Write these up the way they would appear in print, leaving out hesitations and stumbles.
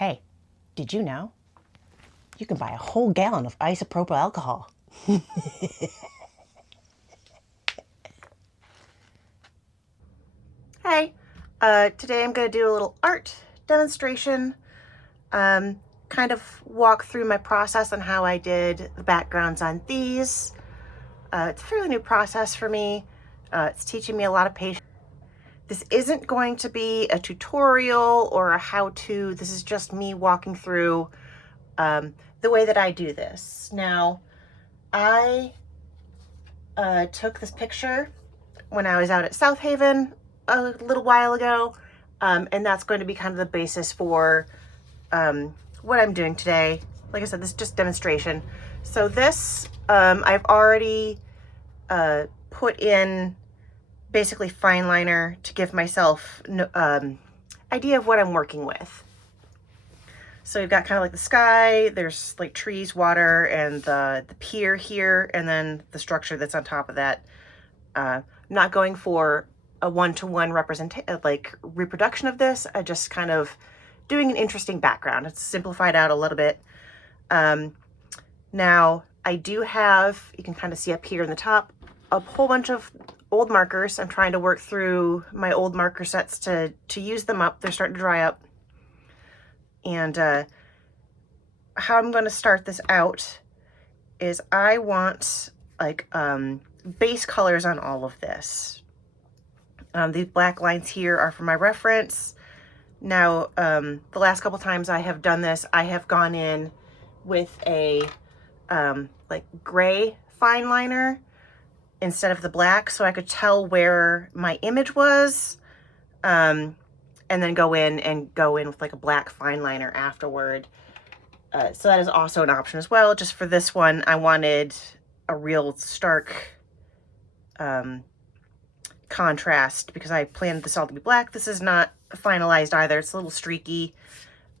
Hey, did you know? You can buy a whole gallon of isopropyl alcohol. Hey, today I'm going to do a little art demonstration, kind of walk through my process on how I did the backgrounds on these. It's a fairly new process for me. It's teaching me a lot of patience. This isn't going to be a tutorial or a how-to. This is just me walking through the way that I do this. Now, I took this picture when I was out at South Haven a little while ago, and that's going to be kind of the basis for what I'm doing today. Like I said, this is just demonstration. So this, I've already put in basically fine liner to give myself idea of what I'm working with. So you've got kind of like the sky, there's like trees, water, and the pier here, and then the structure that's on top of that. Not going for a one-to-one reproduction of this. I just kind of doing an interesting background. It's simplified out a little bit. Now I do have, you can kind of see up here in the top, a whole bunch of old markers. I'm trying to work through my old marker sets to use them up. They're starting to dry up. And how I'm going to start this out is I want like base colors on all of this. These black lines here are for my reference. Now, the last couple times I have done this, I have gone in with a like gray fine liner instead of the black, so I could tell where my image was, and then go in with like a black fine liner afterward. So that is also an option as well. Just for this one, I wanted a real stark contrast because I planned this all to be black. This is not finalized either. It's a little streaky.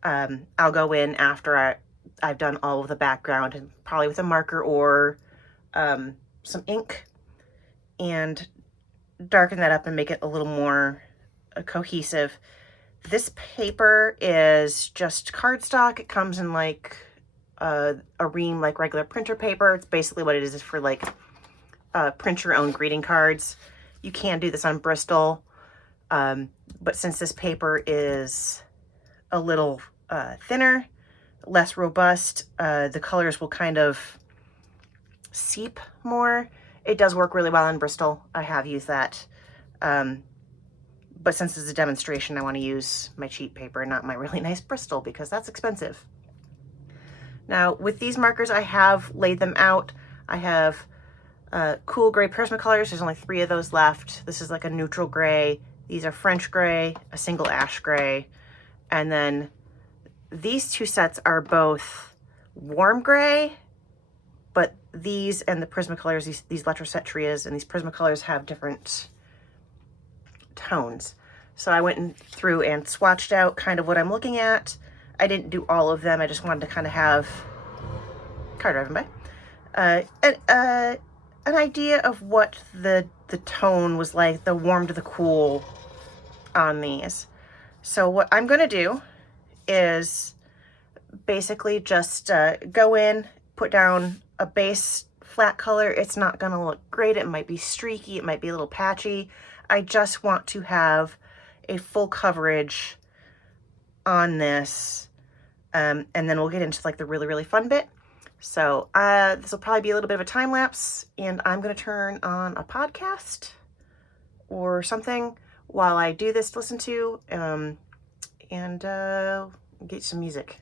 I'll go in after I've done all of the background, and probably with a marker or some ink, and darken that up and make it a little more cohesive. This paper is just cardstock. It comes in like a ream, like regular printer paper. It's basically what it is for like print your own greeting cards. You can do this on Bristol, but since this paper is a little thinner, less robust, the colors will kind of seep more. It does work really well on Bristol. I have used that. But since it's a demonstration, I want to use my cheap paper, not my really nice Bristol, because that's expensive. Now, with these markers, I have laid them out. I have cool gray Prismacolors. There's only 3 of those left. This is like a neutral gray. These are French gray, a single ash gray. And then these 2 sets are both warm gray, but these and the Prismacolors, these Letraset Trias and these Prismacolors have different tones. So I went through and swatched out kind of what I'm looking at. I didn't do all of them. I just wanted to kind of have car driving by an idea of what the tone was like, the warm to the cool on these. So what I'm going to do is basically just go in, put down a base flat color. It's not going to look great. It might be streaky. It might be a little patchy. I just want to have a full coverage on this, and then we'll get into like the really, really fun bit. So this will probably be a little bit of a time lapse, and I'm going to turn on a podcast or something while I do this to listen to, and get some music.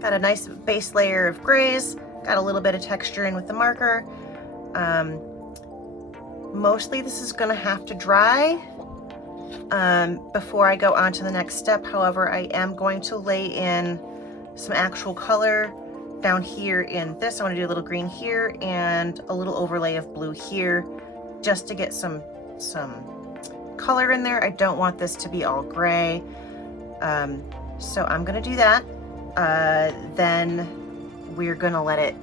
Got a nice base layer of grays, got a little bit of texture in with the marker. Mostly this is gonna have to dry before I go on to the next step. However, I am going to lay in some actual color down here in this. I want to do a little green here and a little overlay of blue here, just to get some color in there. I don't want this to be all gray. So I'm gonna do that. Then we're gonna let it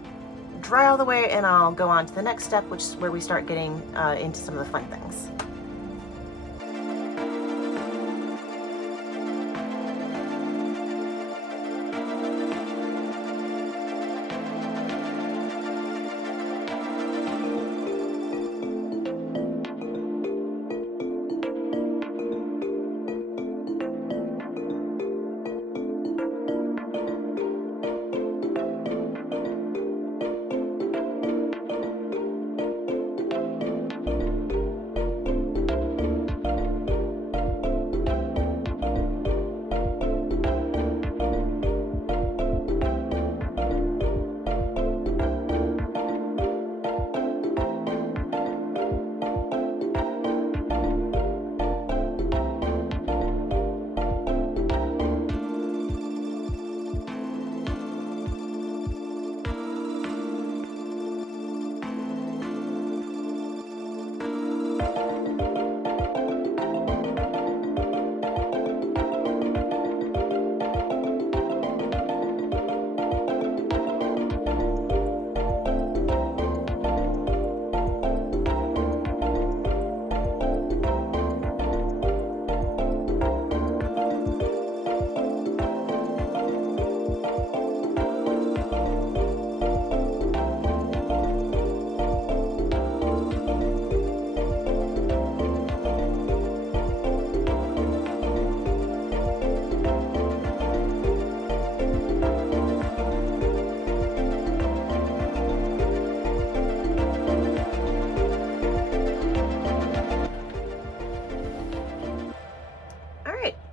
dry all the way, and I'll go on to the next step, which is where we start getting into some of the fun things.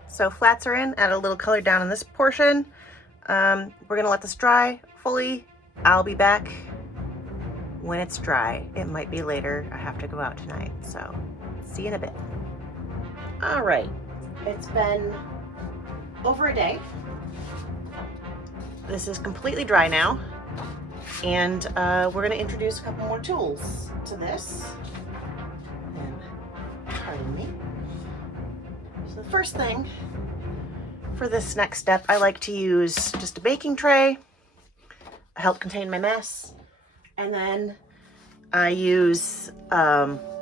So flats are in, add a little color down in this portion. We're gonna let this dry fully. I'll be back when it's dry. It might be later. I have to go out tonight, so see you in a bit. All right, it's been over a day. This is completely dry now, and we're gonna introduce a couple more tools to this. And pardon me. So the first thing for this next step, I like to use just a baking tray, help contain my mess, and then I use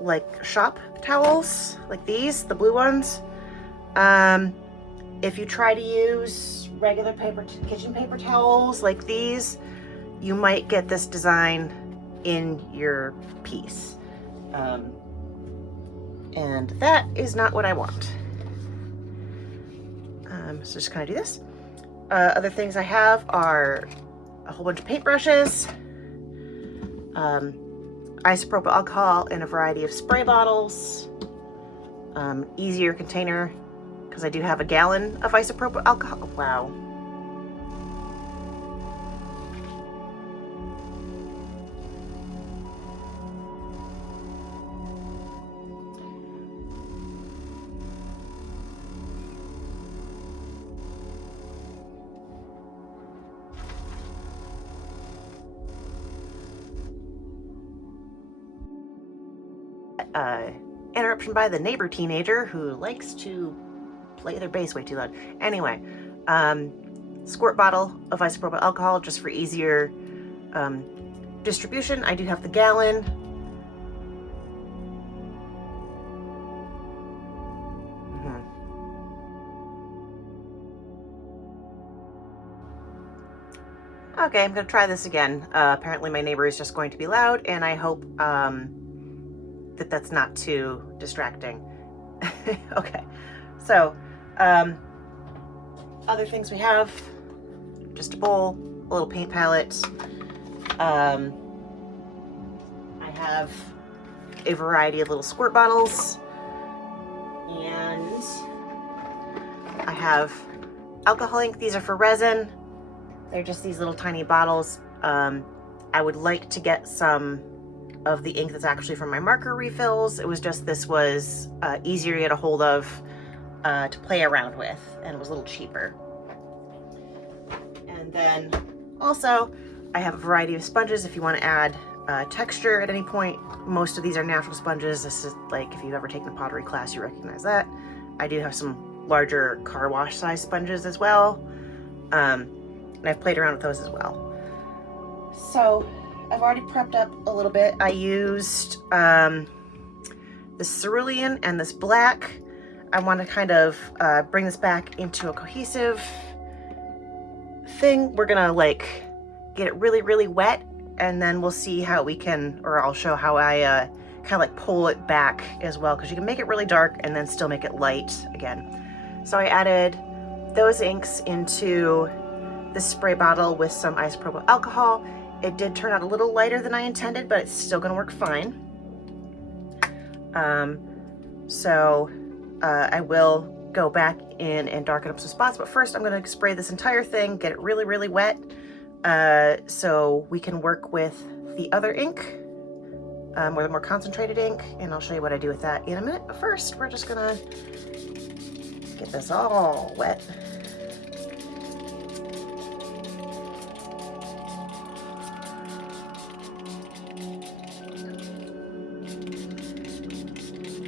like shop towels, like these, the blue ones. If you try to use regular kitchen paper towels like these, you might get this design in your piece. And that is not what I want. So just kind of do this. Other things I have are a whole bunch of paintbrushes, isopropyl alcohol in a variety of spray bottles, easier container, because I do have a gallon of isopropyl alcohol. Wow. Interruption by the neighbor teenager who likes to play their bass way too loud. Anyway, squirt bottle of isopropyl alcohol just for easier distribution. I do have the gallon. Okay, I'm gonna try this again. Apparently my neighbor is just going to be loud, and I hope that's not too distracting. Okay, so other things we have, just a bowl, a little paint palette. I have a variety of little squirt bottles, and I have alcohol ink. These are for resin. They're just these little tiny bottles. I would like to get some of the ink that's actually from my marker refills. It was just, this was easier to get a hold of to play around with, and it was a little cheaper. And then also I have a variety of sponges if you want to add texture at any point. Most of these are natural sponges. This is like, if you've ever taken a pottery class, you recognize that. I do have some larger car wash size sponges as well. And I've played around with those as well. So I've already prepped up a little bit. I used this cerulean and this black. I want to kind of bring this back into a cohesive thing. We're gonna like get it really, really wet, and then we'll see how we can, or I'll show how I kind of like pull it back as well, because you can make it really dark and then still make it light again. So I added those inks into this spray bottle with some isopropyl alcohol. It did turn out a little lighter than I intended, but it's still gonna work fine. I will go back in and darken up some spots, but first I'm gonna spray this entire thing, get it really, really wet, so we can work with the other ink, or the more concentrated ink, and I'll show you what I do with that in a minute. But first, we're just gonna get this all wet.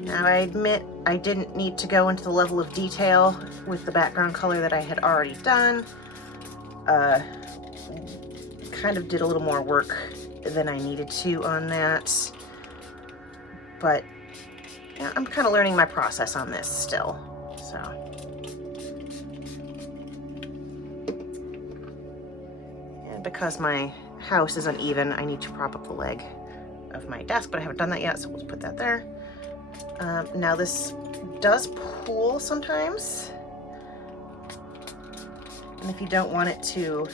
Now I admit I didn't need to go into the level of detail with the background color that I had already done. Kind of did a little more work than I needed to on that. But yeah, I'm kind of learning my process on this still, so. And because my house is uneven, I need to prop up the leg of my desk, but I haven't done that yet, so we'll put that there. Now this does pool sometimes, and if you don't want it to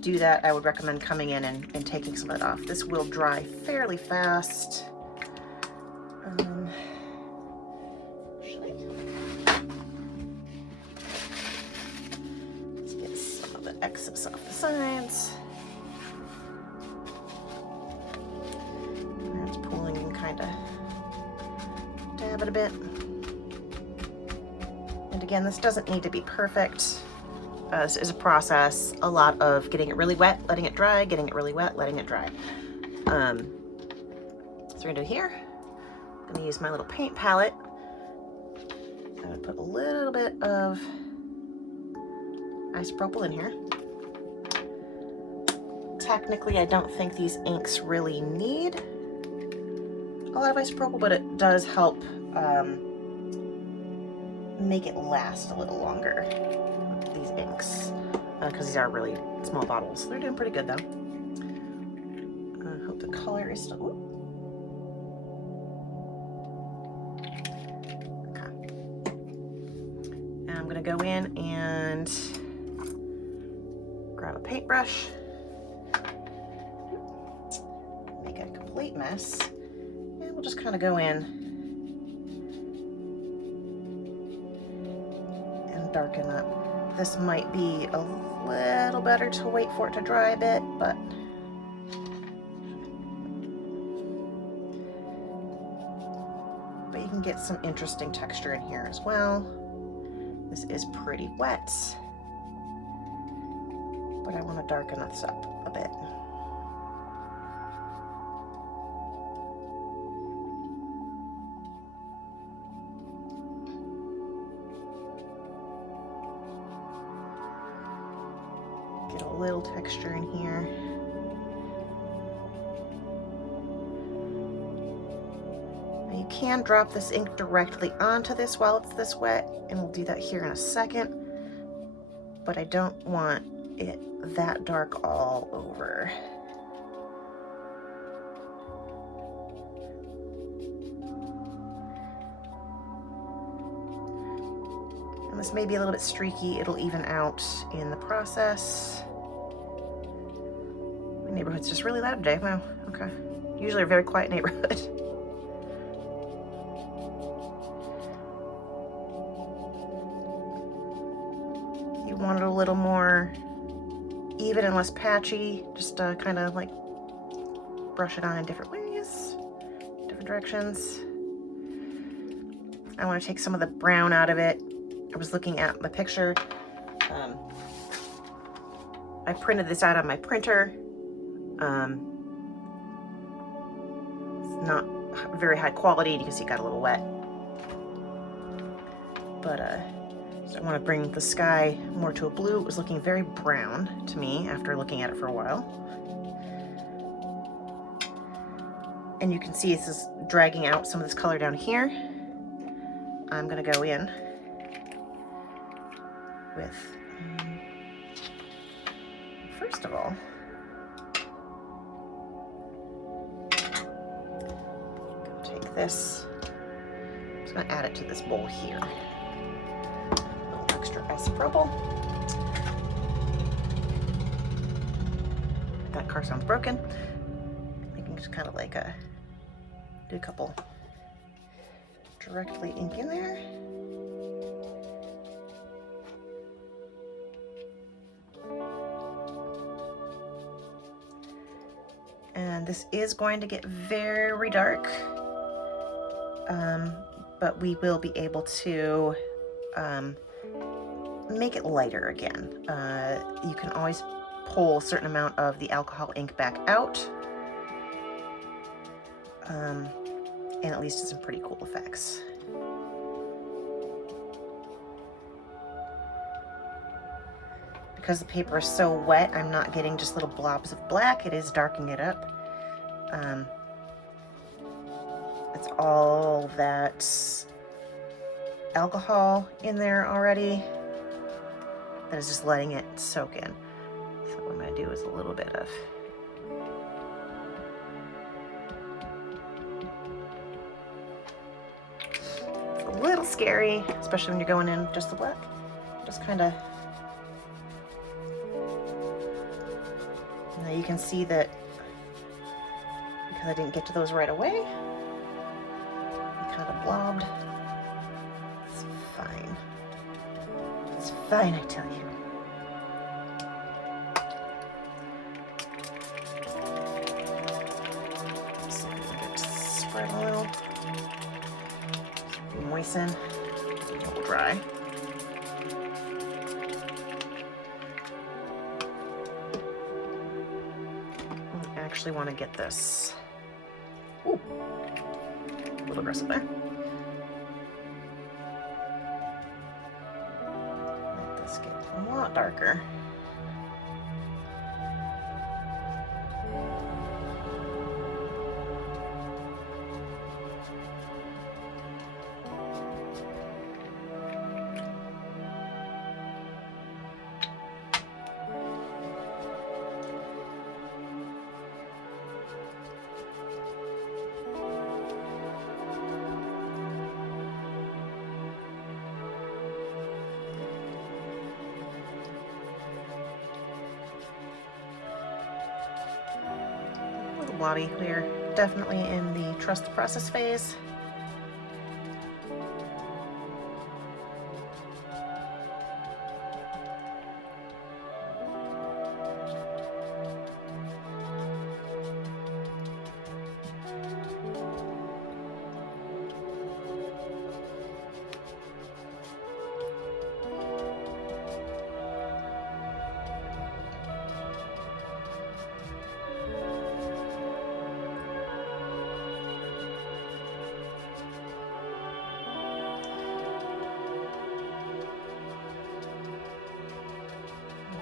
do that, I would recommend coming in and taking some of it off. This will dry fairly fast. Let's get some of the excess off the sides. That's pooling and kind of dab it a bit. And again, this doesn't need to be perfect. This is a process, a lot of getting it really wet, letting it dry, getting it really wet, letting it dry. So we're gonna do here. I'm gonna use my little paint palette. I'm gonna put a little bit of isopropyl in here. Technically, I don't think these inks really need a lot of isopropyl, but it does help make it last a little longer, these inks, because these are really small bottles. They're doing pretty good though. I hope the color is still, okay. And I'm gonna go in and grab a paintbrush, make a complete mess, and we'll just kind of go in darken up. This might be a little better to wait for it to dry a bit, but you can get some interesting texture in here as well. This is pretty wet, but I want to darken this up a bit. Get a little texture in here. Now you can drop this ink directly onto this while it's this wet, and we'll do that here in a second, but I don't want it that dark all over. And this may be a little bit streaky. It'll even out in the process. My neighborhood's just really loud today. Wow, okay. Usually a very quiet neighborhood. You want it a little more even and less patchy. Just kind of like brush it on in different ways, different directions. I want to take some of the brown out of it. I was looking at the picture. I printed this out on my printer. It's not very high quality. You can see it got a little wet. But so I want to bring the sky more to a blue. It was looking very brown to me after looking at it for a while. And you can see this is dragging out some of this color down here. I'm going to go in with, first of all, take this. I'm just going to add it to this bowl here. A little extra isopropyl. That Carsound's broken. I can just kind of like do a couple directly ink in there. And this is going to get very dark, but we will be able to make it lighter again. You can always pull a certain amount of the alcohol ink back out, and at least it's some pretty cool effects. Because the paper is so wet, I'm not getting just little blobs of black. It is darkening it up. It's all that alcohol in there already that is just letting it soak in. So what I'm going to do is a little bit of a little scary, especially when you're going in just the black. Just kind of, now you can see that because I didn't get to those right away, it kind of blobbed. It's fine. It's fine, I tell you. So I can get to spread a little. Moisten, a little dry. I actually want to get this. Ooh, a little aggressive there. Let this get a lot darker. Blobby. We're definitely in the trust the process phase.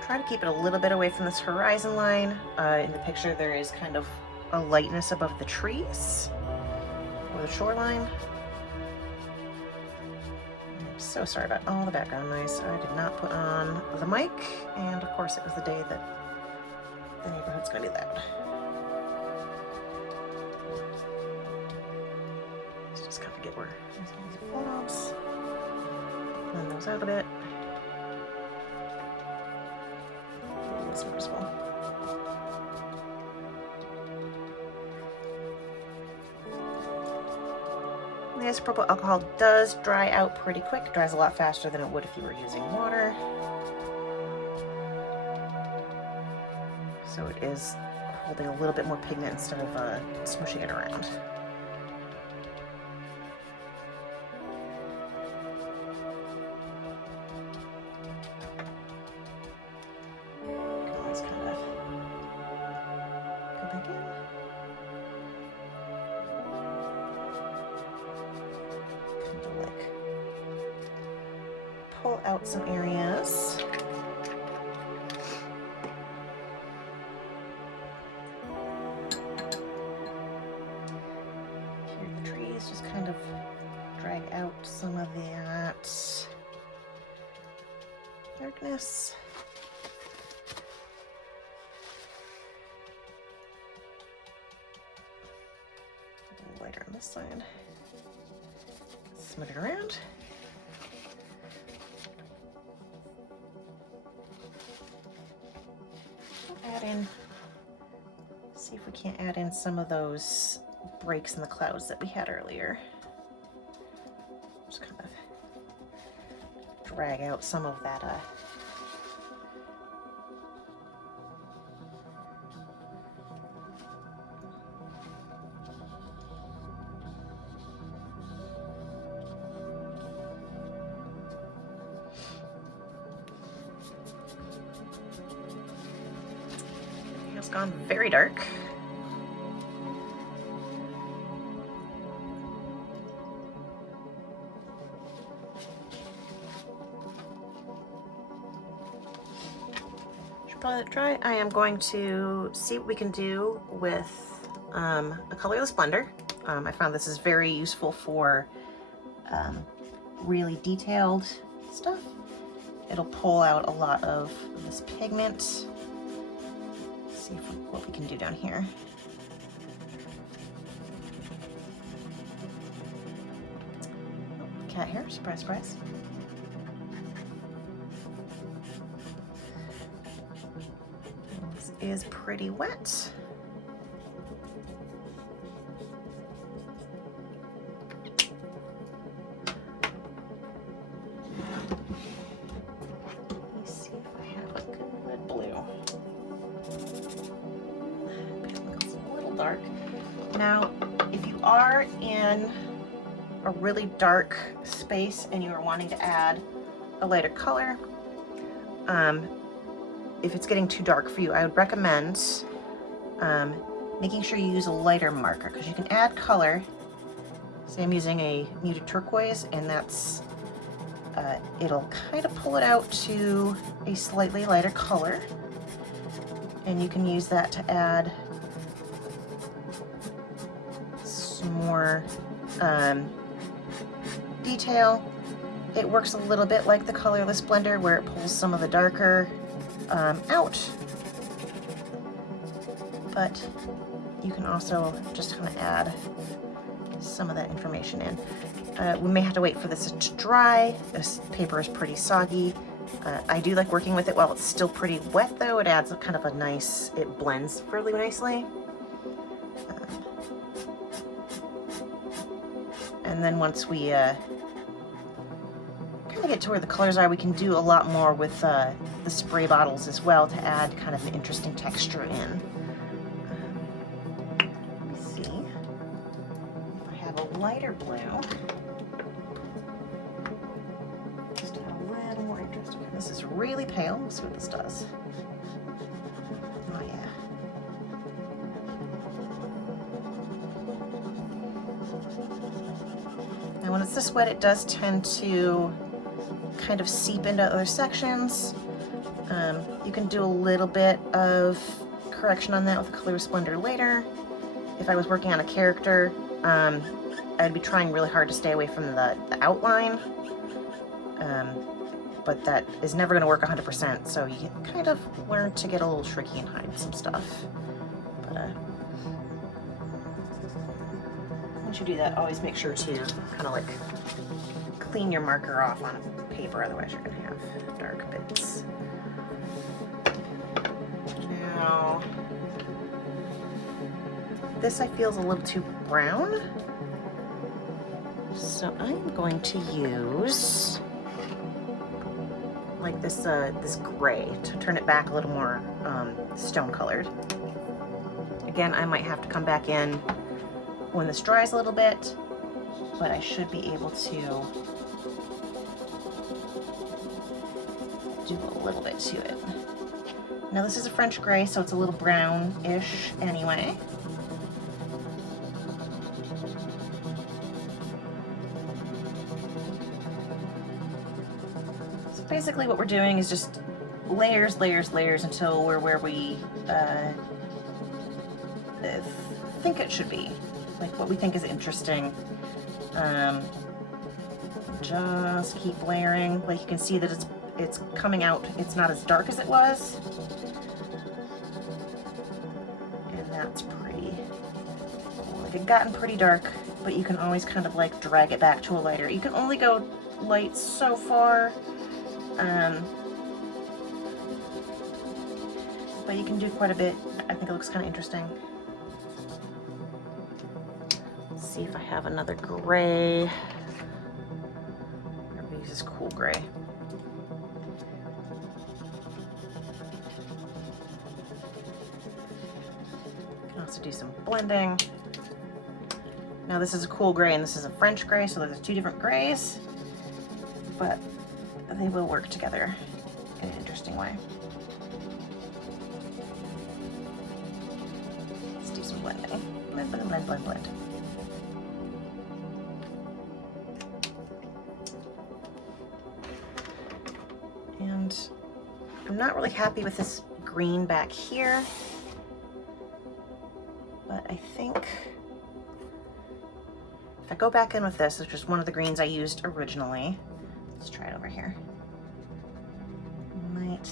Try to keep it a little bit away from this horizon line. In the picture there is kind of a lightness above the trees or the shoreline. I'm so sorry about all the background noise. I did not put on the mic, and of course it was the day that the neighborhood's going to be loud. Let's just kind of get where these blobs. Blend those out a bit. Noticeable. The isopropyl alcohol does dry out pretty quick. It dries a lot faster than it would if you were using water. So it is holding a little bit more pigment instead of smushing it around. Let's kind of go back in. Kind of like pull out some areas. Just kind of drag out some of that darkness. A little lighter on this side. Smooth it around. Add in, see if we can't add in some of those breaks in the clouds that we had earlier. Just kind of drag out some of that it's gone very dark. Let it dry. I am going to see what we can do with a colorless blender. I found this is very useful for really detailed stuff. It'll pull out a lot of this pigment. See what we can do down here. Cat hair, surprise, surprise. Is pretty wet. Let me see if I have a good blue. It's a little dark. Now, if you are in a really dark space and you are wanting to add a lighter color, if it's getting too dark for you, I would recommend making sure you use a lighter marker, because you can add color. Say I'm using a muted turquoise, and that's it'll kind of pull it out to a slightly lighter color, and you can use that to add some more detail. It works a little bit like the colorless blender, where it pulls some of the darker out, but you can also just kind of add some of that information in. We may have to wait for this to dry. This paper is pretty soggy. I do like working with it while it's still pretty wet though. It adds a kind of a nice, it blends really nicely. And then once we kind of get to where the colors are, we can do a lot more with the spray bottles as well to add kind of an interesting texture in. Let me see if I have a lighter blue. Just a little more interest. Okay, this is really pale. Let's see what this does. Oh yeah. And when it's this wet, it does tend to kind of seep into other sections. You can do a little bit of correction on that with a colorless blender later. If I was working on a character, I'd be trying really hard to stay away from the outline, but that is never going to work 100%, so you kind of learn to get a little tricky and hide some stuff. But once you do that, always make sure to kind of like clean your marker off on paper, otherwise you're going to have dark bits. Now, this I feel is a little too brown, so I'm going to use like like this this gray to turn it back a little more stone colored. Again, I might have to come back in when this dries a little bit, but I should be able to do a little bit to it. Now this is a French gray, so it's a little brown-ish anyway. So basically what we're doing is just layers, layers, layers until we're where we think it should be, like what we think is interesting. Just keep layering. Like you can see that it's coming out. It's not as dark as it was, and that's pretty. Like it had gotten pretty dark, but you can always kind of like drag it back to a lighter. You can only go light so far, but you can do quite a bit. I think it looks kind of interesting. Let's see if I have another gray. I'm gonna use this cool gray. Can also do some blending. Now this is a cool gray and this is a French gray, so there's two different grays, but they will work together in an interesting way. Let's do some blending. Blend, blend, blend, blend, blend. And I'm not really happy with this green back here, but I think if I go back in with this, which is one of the greens I used originally, let's try it over here. Might.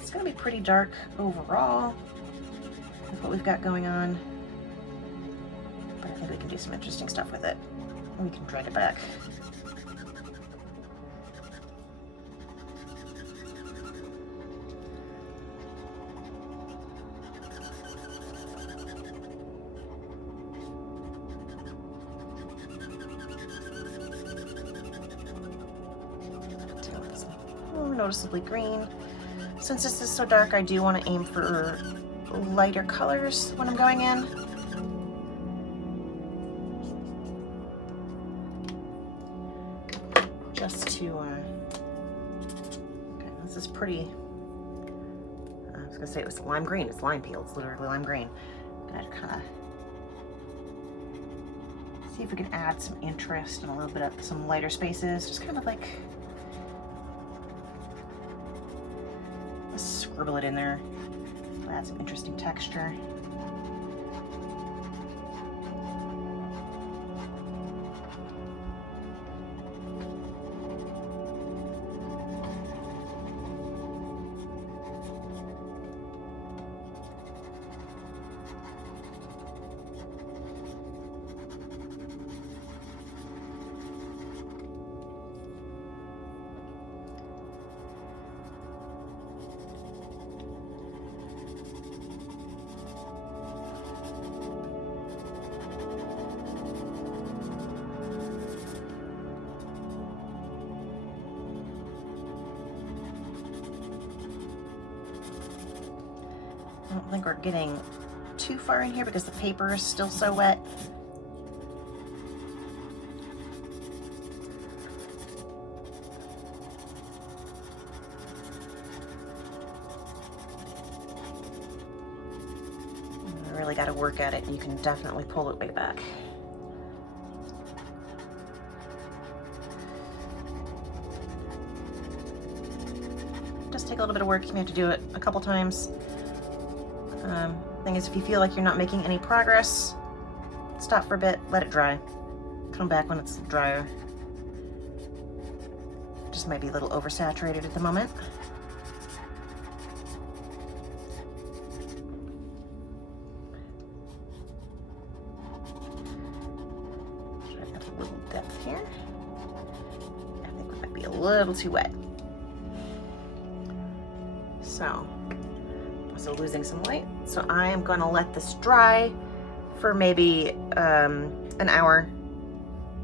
It's gonna be pretty dark overall with what we've got going on, but I think we can do some interesting stuff with it. We can drag it back. Noticeably green. Since this is so dark, I do want to aim for lighter colors when I'm going in. Just to, okay, this is pretty, I was gonna say it was lime green, it's lime peel, it's literally lime green. And I'd kind of see if we can add some interest and a little bit of some lighter spaces, just kind of like scribble it in there, add some interesting texture. I don't think we're getting too far in here because the paper is still so wet. I really got to work at it, and you can definitely pull it way back. Just take a little bit of work. You may have to do it a couple times. Thing is, if you feel like you're not making any progress, stop for a bit, let it dry. Come back when it's drier. Just might be a little oversaturated at the moment. Try to get a little depth here. I think we might be a little too wet. So losing some light. So I am going to let this dry for maybe an hour,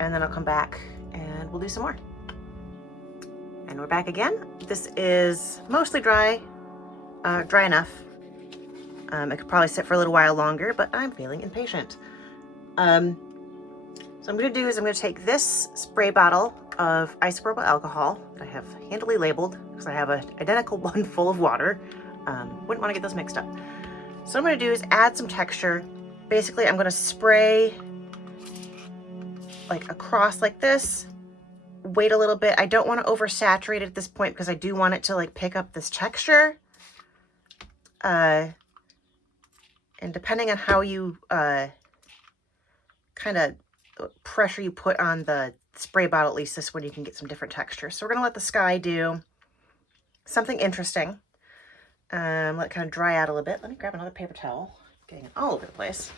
and then I'll come back and we'll do some more. And we're back again. This is mostly dry, dry enough. It could probably sit for a little while longer, but I'm feeling impatient. So I'm gonna do is I'm gonna take this spray bottle of isopropyl alcohol that I have handily labeled because I have an identical one full of water. Wouldn't wanna get those mixed up. So what I'm gonna do is add some texture. Basically, I'm gonna spray like across like this, wait a little bit. I don't wanna oversaturate it at this point because I do want it to like pick up this texture. And depending on how you kind of pressure you put on the spray bottle, at least this one, you can get some different texture. So we're gonna let the sky do something interesting. Let it kind of dry out a little bit. Let me grab another paper towel. Getting it all over the place.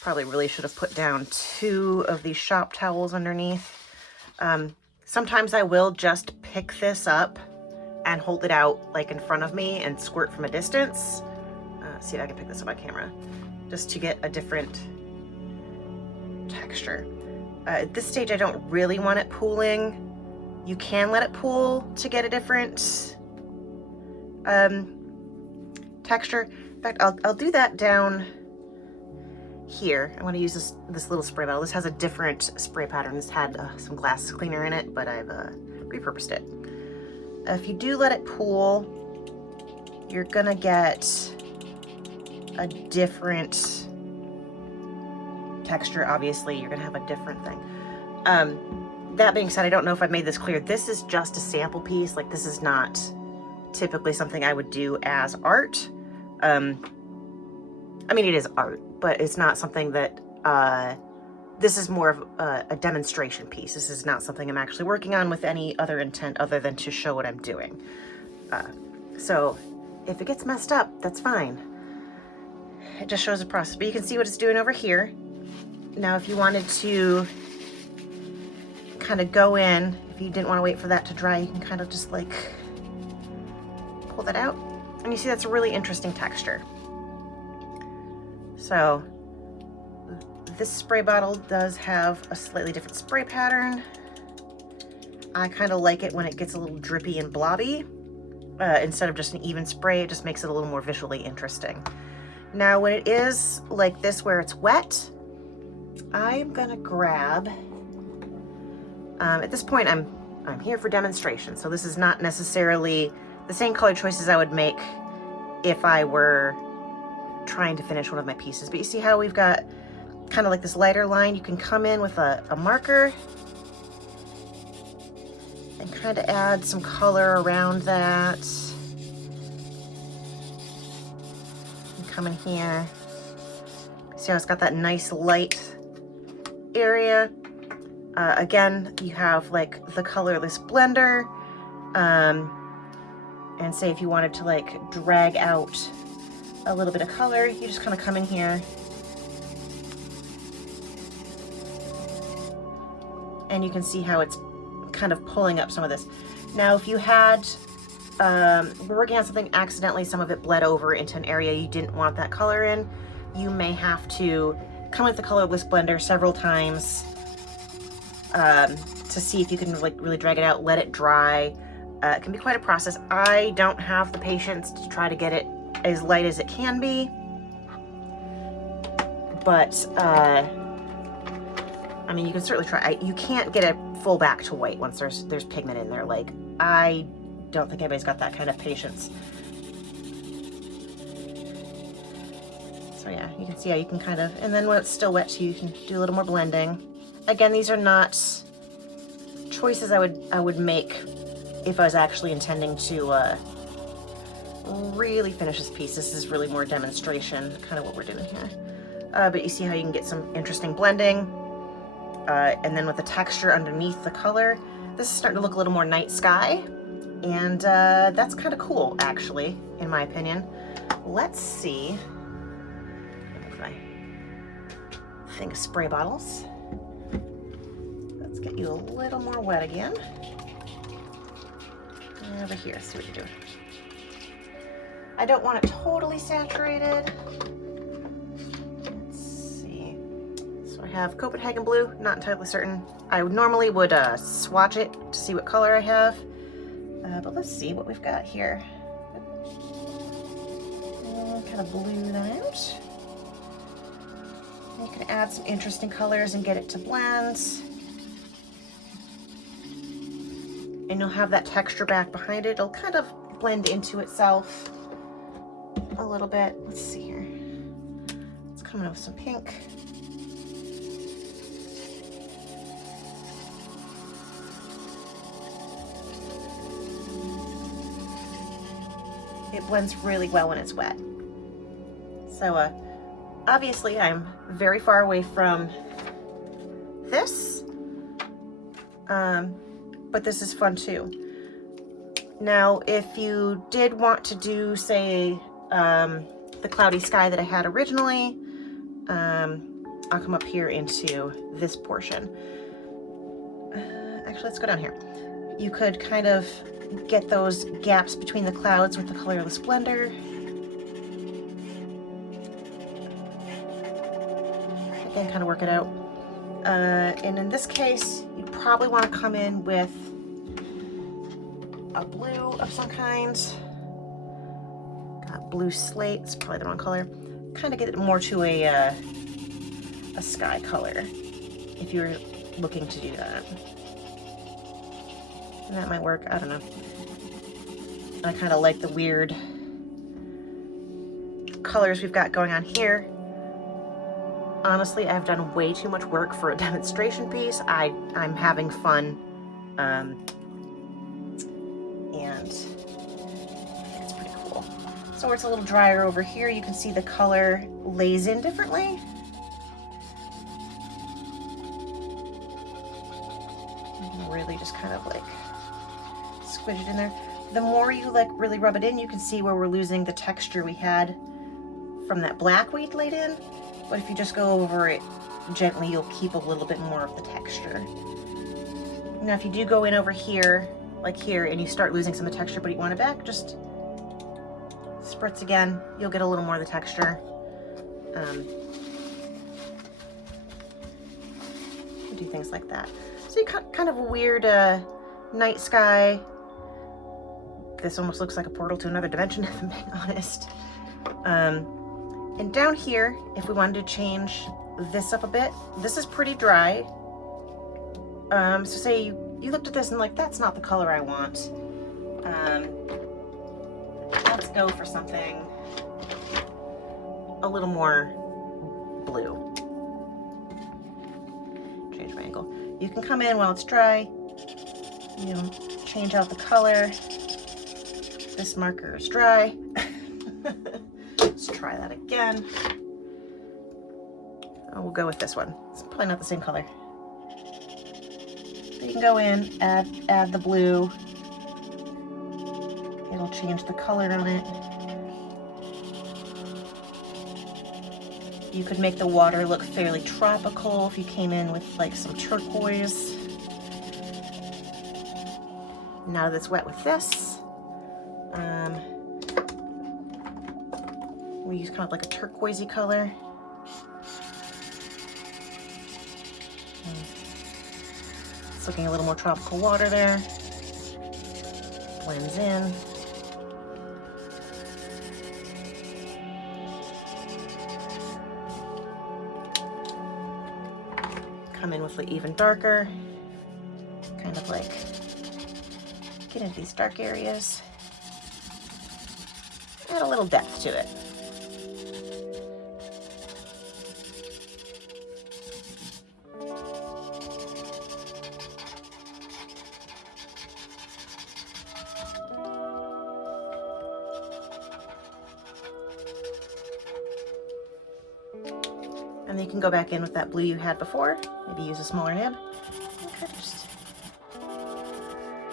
Probably really should have put down 2 of these shop towels underneath. Sometimes I will just pick this up and hold it out like in front of me and squirt from a distance. See if I can pick this up on camera, just to get a different texture. At this stage, I don't really want it pooling. You can let it pool to get a different texture. In fact, I'll do that down here. I want to use this little spray bottle. This has a different spray pattern. This had some glass cleaner in it, but I've repurposed it. If you do let it pool, you're gonna get a different texture. Obviously, you're gonna have a different thing. That being said, I don't know if I made this clear. This is just a sample piece. Like, this is not typically something I would do as art. I mean, it is art, but it's not something that, this is more of a demonstration piece. This is not something I'm actually working on with any other intent other than to show what I'm doing. So if it gets messed up, that's fine. It just shows the process, but you can see what it's doing over here. Now, if you wanted to kind of go in, if you didn't want to wait for that to dry, you can kind of just like pull that out. And you see that's a really interesting texture. So this spray bottle does have a slightly different spray pattern. I kind of like it when it gets a little drippy and blobby. Instead of just an even spray, it just makes it a little more visually interesting. Now, when it is like this where it's wet, I'm gonna grab, at this point I'm here for demonstration, so this is not necessarily the same color choices I would make if I were trying to finish one of my pieces. But you see how we've got kind of like this lighter line? You can come in with a marker and kind of add some color around that. And come in here. See how it's got that nice light area? Again, you have like the colorless blender. And say if you wanted to like drag out a little bit of color, you just kind of come in here and you can see how it's kind of pulling up some of this. Now, if you had, we're working on something accidentally, some of it bled over into an area you didn't want that color in, you may have to come with the colorless blender several times to see if you can like really drag it out, let it dry. It can be quite a process. I don't have the patience to try to get it as light as it can be, but I mean, you can certainly try. You can't get it full back to white once there's pigment in there. Like, I don't think anybody's got that kind of patience. So yeah, you can see how you can kind of, and then when it's still wet too, you can do a little more blending. Again, these are not choices I would make if I was actually intending to really finish this piece. This is really more demonstration, kind of what we're doing here. But you see how you can get some interesting blending. And then with the texture underneath the color, this is starting to look a little more night sky. And that's kind of cool, actually, in my opinion. Let's see if I think of spray bottles. Let's get you a little more wet again. Over here, see what you're doing. I don't want it totally saturated. have Copenhagen blue, not entirely certain. I normally would swatch it to see what color I have, but let's see what we've got here. Kind of blue that out. You can add some interesting colors and get it to blend. And you'll have that texture back behind it. It'll kind of blend into itself a little bit. Let's see here. It's coming up with some pink. It blends really well when it's wet. So obviously I'm very far away from this, but this is fun too. Now, if you did want to do, say, the cloudy sky that I had originally, I'll come up here into this portion. Actually, let's go down here. You could kind of get those gaps between the clouds with the colorless blender. Again, kind of work it out. And in this case, you probably want to come in with a blue of some kind. Got blue slate, it's probably the wrong color. Kind of get it more to a sky color if you're looking to do that. And that might work, I don't know. I kind of like the weird colors we've got going on here. Honestly, I've done way too much work for a demonstration piece. I'm having fun, and it's pretty cool. So where it's a little drier over here, you can see the color lays in differently. You can really just kind of like squidge it in there. The more you like really rub it in, you can see where we're losing the texture we had from that black we'd laid in. But if you just go over it gently, you'll keep a little bit more of the texture. Now, if you do go in over here, like here, and you start losing some of the texture, but you want it back, just spritz again. You'll get a little more of the texture. Do things like that. So you got kind of a weird night sky. This almost looks like a portal to another dimension, if I'm being honest. And down here, if we wanted to change this up a bit, this is pretty dry. So say you looked at this and like, that's not the color I want. Let's go for something a little more blue. Change my angle. You can come in while it's dry, you know, change out the color. This marker is dry. Let's try that again. Oh, we'll go with this one. It's probably not the same color. So you can go in, add the blue. It'll change the color on it. You could make the water look fairly tropical if you came in with like some turquoise. Now that it's wet with this, we use kind of like a turquoisey color. It's looking a little more tropical water there. Blends in. Come in with the even darker. Kind of like get into these dark areas. Add a little depth to it. And then you can go back in with that blue you had before. Maybe use a smaller nib. Okay, just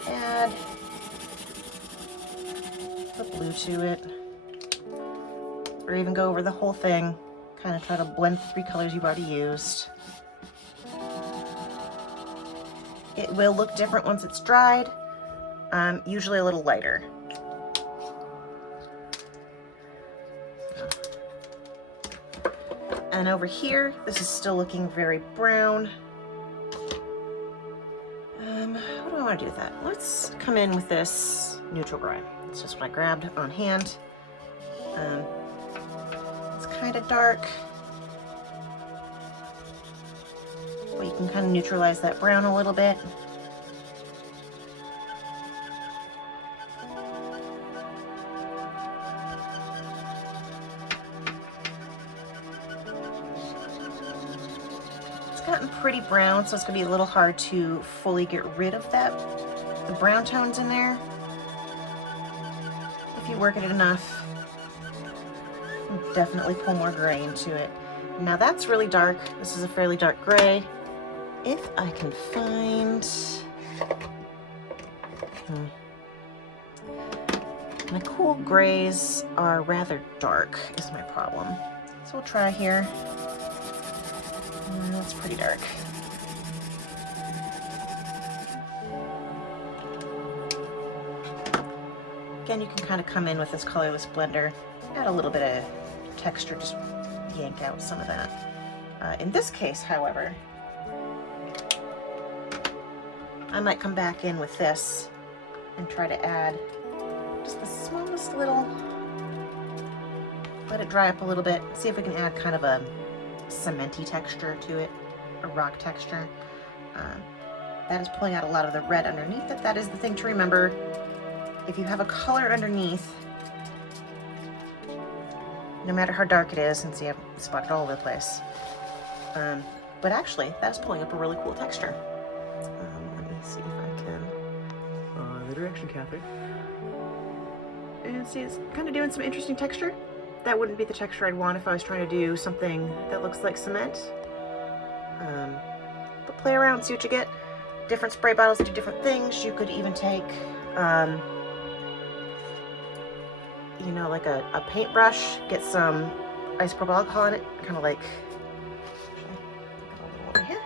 add the blue to it. Or even go over the whole thing. Kind of try to blend the three colors you've already used. It will look different once it's dried. Usually a little lighter. And over here, this is still looking very brown. What do I want to do with that? Let's come in with this neutral gray. It's just what I grabbed on hand. It's kind of dark, but you can kind of neutralize that brown a little bit. Gotten pretty brown, so it's gonna be a little hard to fully get rid of the brown tones in there. If you work at it enough, definitely pull more gray into it. Now that's really dark. This is a fairly dark gray. If I can find, my cool grays are rather dark is my problem. So we'll try here. That's pretty dark. Again, you can kind of come in with this colorless blender, add a little bit of texture, just yank out some of that. In this case, however, I might come back in with this and try to add just the smallest little, let it dry up a little bit, see if we can add kind of a cementy texture to it, a rock texture. That is pulling out a lot of the red underneath it. That is the thing to remember. If you have a color underneath, no matter how dark it is, since you have spotted all over the place, but actually that's pulling up a really cool texture. Let me see if I can, the direction, Catherine. And see, it's kind of doing some interesting texture. That wouldn't be the texture I'd want if I was trying to do something that looks like cement. But play around, see what you get. Different spray bottles do different things. You could even take, you know, like a paintbrush, get some isopropyl alcohol in it, kind of like, over here.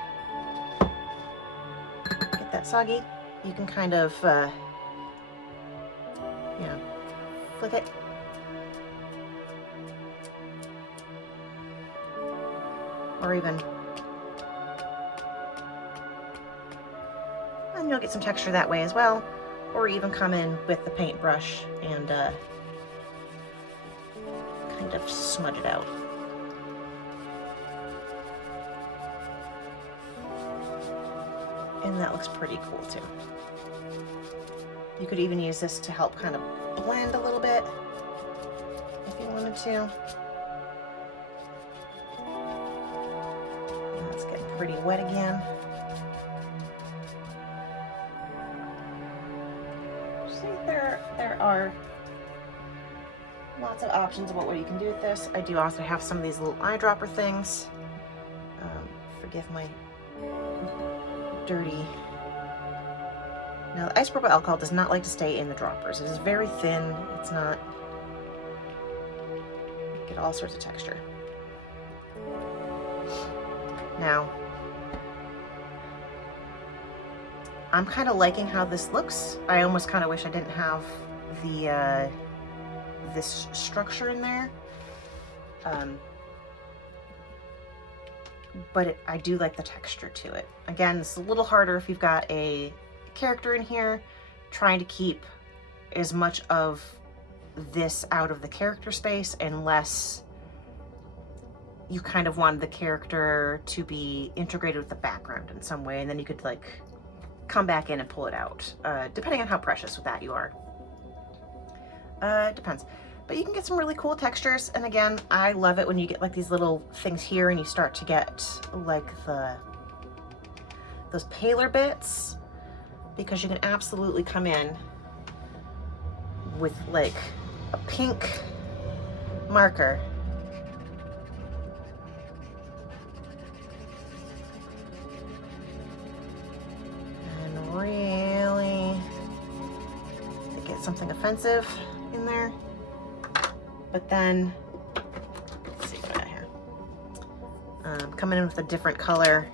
Get that soggy. You can kind of, you know, flick it. Or even, and you'll get some texture that way as well, or even come in with the paintbrush and kind of smudge it out. And that looks pretty cool too. You could even use this to help kind of blend a little bit if you wanted to. It's getting pretty wet again. See, there are lots of options about what you can do with this. I do also have some of these little eyedropper things. Forgive my dirty. Now, the isopropyl alcohol does not like to stay in the droppers. It is very thin. It's not. Get all sorts of texture. Now, I'm kind of liking how this looks. I almost kind of wish I didn't have the this structure in there. But I do like the texture to it. Again, it's a little harder if you've got a character in here, trying to keep as much of this out of the character space and less you kind of wanted the character to be integrated with the background in some way, and then you could like come back in and pull it out, depending on how precious with that you are. It depends. But you can get some really cool textures, and again, I love it when you get like these little things here and you start to get like those paler bits, because you can absolutely come in with like a pink marker and really get something offensive in there. But then, let's see what I got here. Coming in with a different color,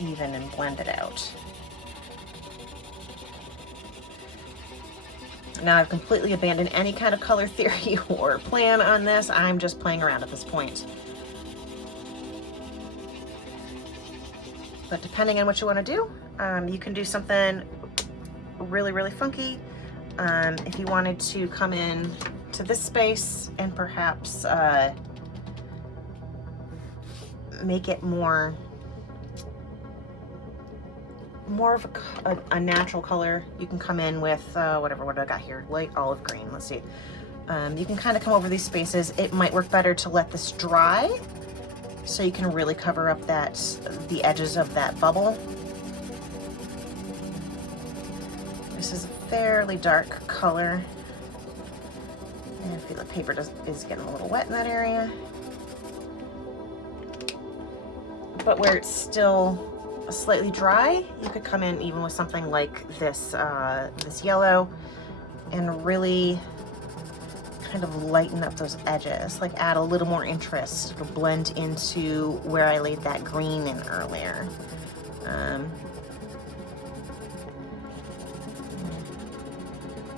even and blend it out. Now I've completely abandoned any kind of color theory or plan on this. I'm just playing around at this point. But depending on what you want to do, you can do something really, really funky. If you wanted to come in to this space and perhaps make it more of a natural color, you can come in with what do I got here? Light olive green. Let's see. You can kind of come over these spaces. It might work better to let this dry so you can really cover up the edges of that bubble. This is a fairly dark color. And I feel the paper is getting a little wet in that area. But where it's still slightly dry, you could come in even with something like this, this yellow, and really kind of lighten up those edges, like add a little more interest. It'll blend into where I laid that green in earlier.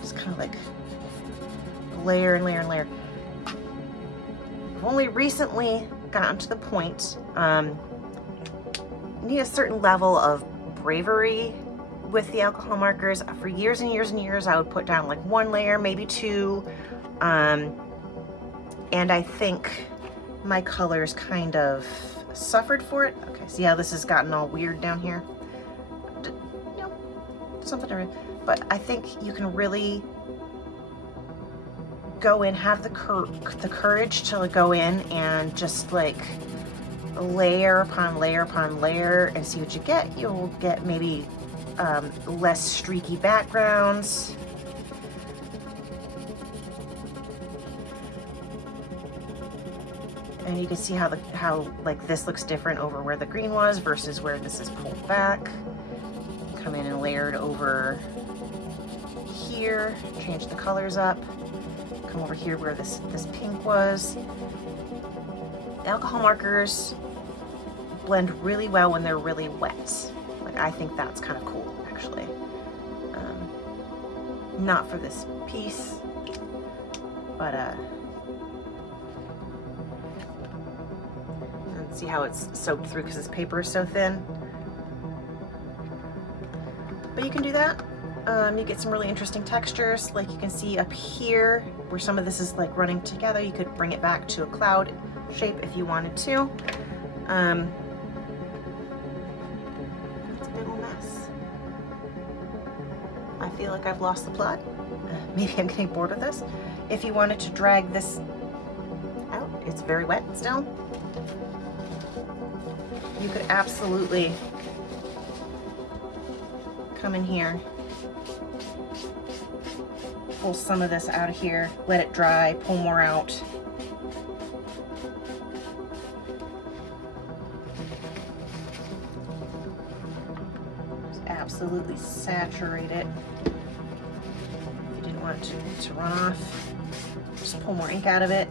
Just kind of like layer and layer and layer. I've only recently gotten to the point, need a certain level of bravery with the alcohol markers. For years and years and years, I would put down like one layer, maybe two, and I think my colors kind of suffered for it. Okay, see how this has gotten all weird down here? You know, something to, but I think you can really go in, have the courage to go in and just like layer upon layer upon layer and see what you get. You'll get maybe less streaky backgrounds. And you can see how like this looks different over where the green was versus where this is pulled back. Come in and layered over here, change the colors up. Come over here where this pink was. The alcohol markers blend really well when they're really wet. Like, I think that's kind of cool, actually. Not for this piece, but see how it's soaked through because this paper is so thin. But you can do that. You get some really interesting textures. Like you can see up here where some of this is like running together. You could bring it back to a cloud shape if you wanted to. It's a big old mess. I feel like I've lost the plot. Maybe I'm getting bored with this. If you wanted to drag this out, it's very wet still. You could absolutely come in here, pull some of this out of here, let it dry, pull more out. Just absolutely saturate it. If you didn't want it to run off, just pull more ink out of it.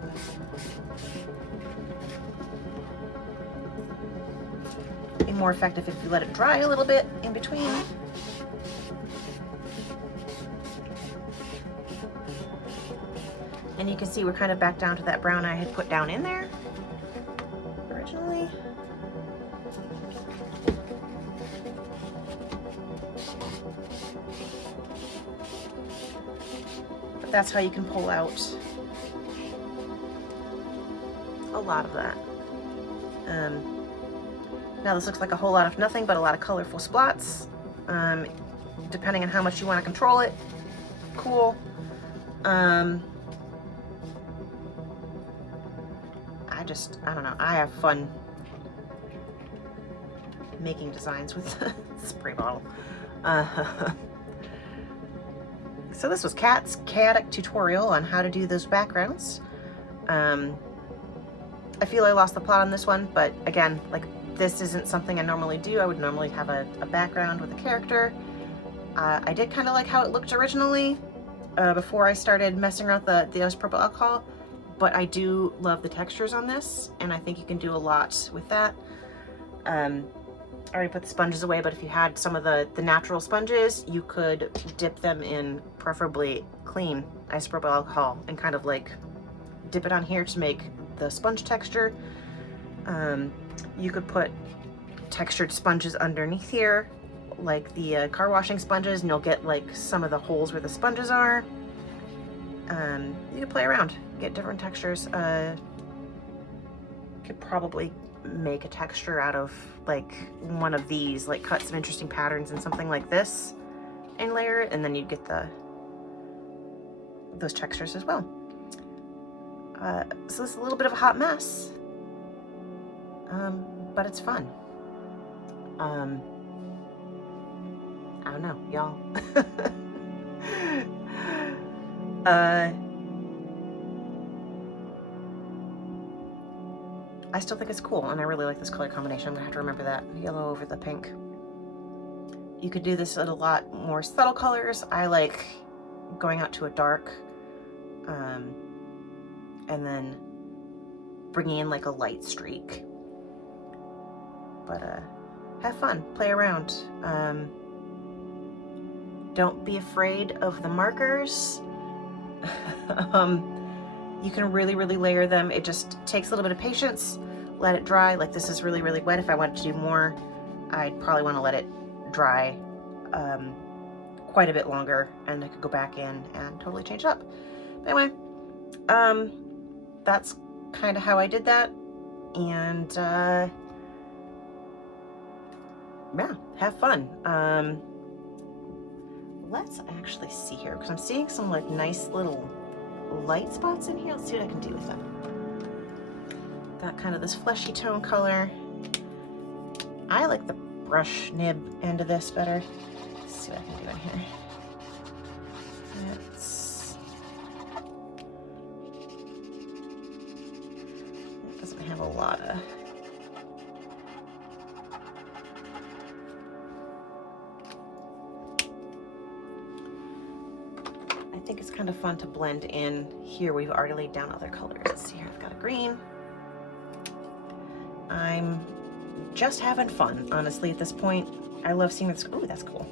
Be more effective if you let it dry a little bit in between. And you can see we're kind of back down to that brown I had put down in there originally. But that's how you can pull out a lot of that. Now this looks like a whole lot of nothing but a lot of colorful spots. Depending on how much you want to control it. Cool. I don't know, I have fun making designs with the spray bottle. So this was Kat's chaotic tutorial on how to do those backgrounds. I feel I lost the plot on this one, but again, like this isn't something I normally do. I would normally have a background with a character. I did kind of like how it looked originally before I started messing around with the isopropyl alcohol. But I do love the textures on this, and I think you can do a lot with that. I already put the sponges away, but if you had some of the natural sponges, you could dip them in preferably clean isopropyl alcohol and kind of like dip it on here to make the sponge texture. You could put textured sponges underneath here, like the car washing sponges, and you'll get like some of the holes where the sponges are. You could play around, get different textures. Could probably make a texture out of like one of these, like cut some interesting patterns in something like this and layer it, and then you'd get those textures as well. So this is a little bit of a hot mess, but it's fun. I don't know, y'all. I still think it's cool, and I really like this color combination. I'm gonna have to remember that. Yellow over the pink. You could do this in a lot more subtle colors. I like going out to a dark, and then bringing in like a light streak. But have fun, play around. Don't be afraid of the markers. You can really layer them. It just takes a little bit of patience. Let it dry. Like this is really wet. If I wanted to do more, I'd probably want to let it dry quite a bit longer, and I could go back in and totally change it up. But anyway, that's kind of how I did that. And yeah, have fun. Let's actually see here, because I'm seeing some like nice little light spots in here. Let's see what I can do with them. Got kind of this fleshy tone color. I like the brush nib end of this better. Let's see what I can do in here. It doesn't have a lot of... I think it's kind of fun to blend in. Here we've already laid down other colors. Let's see here, I've got a green. I'm just having fun, honestly, at this point. I love seeing this. Ooh, that's cool.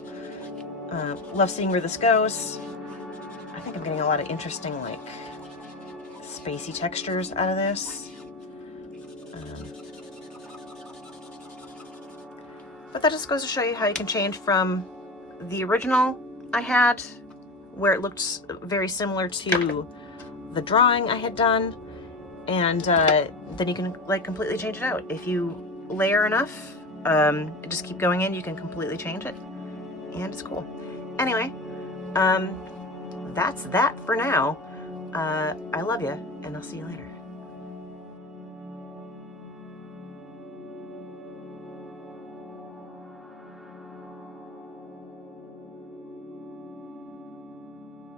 Love seeing where this goes. I think I'm getting a lot of interesting, like, spacey textures out of this. But that just goes to show you how you can change from the original I had, where it looked very similar to the drawing I had done, and then you can like completely change it out. If you layer enough, just keep going in, you can completely change it, and it's cool. Anyway, that's that for now. I love you, and I'll see you later.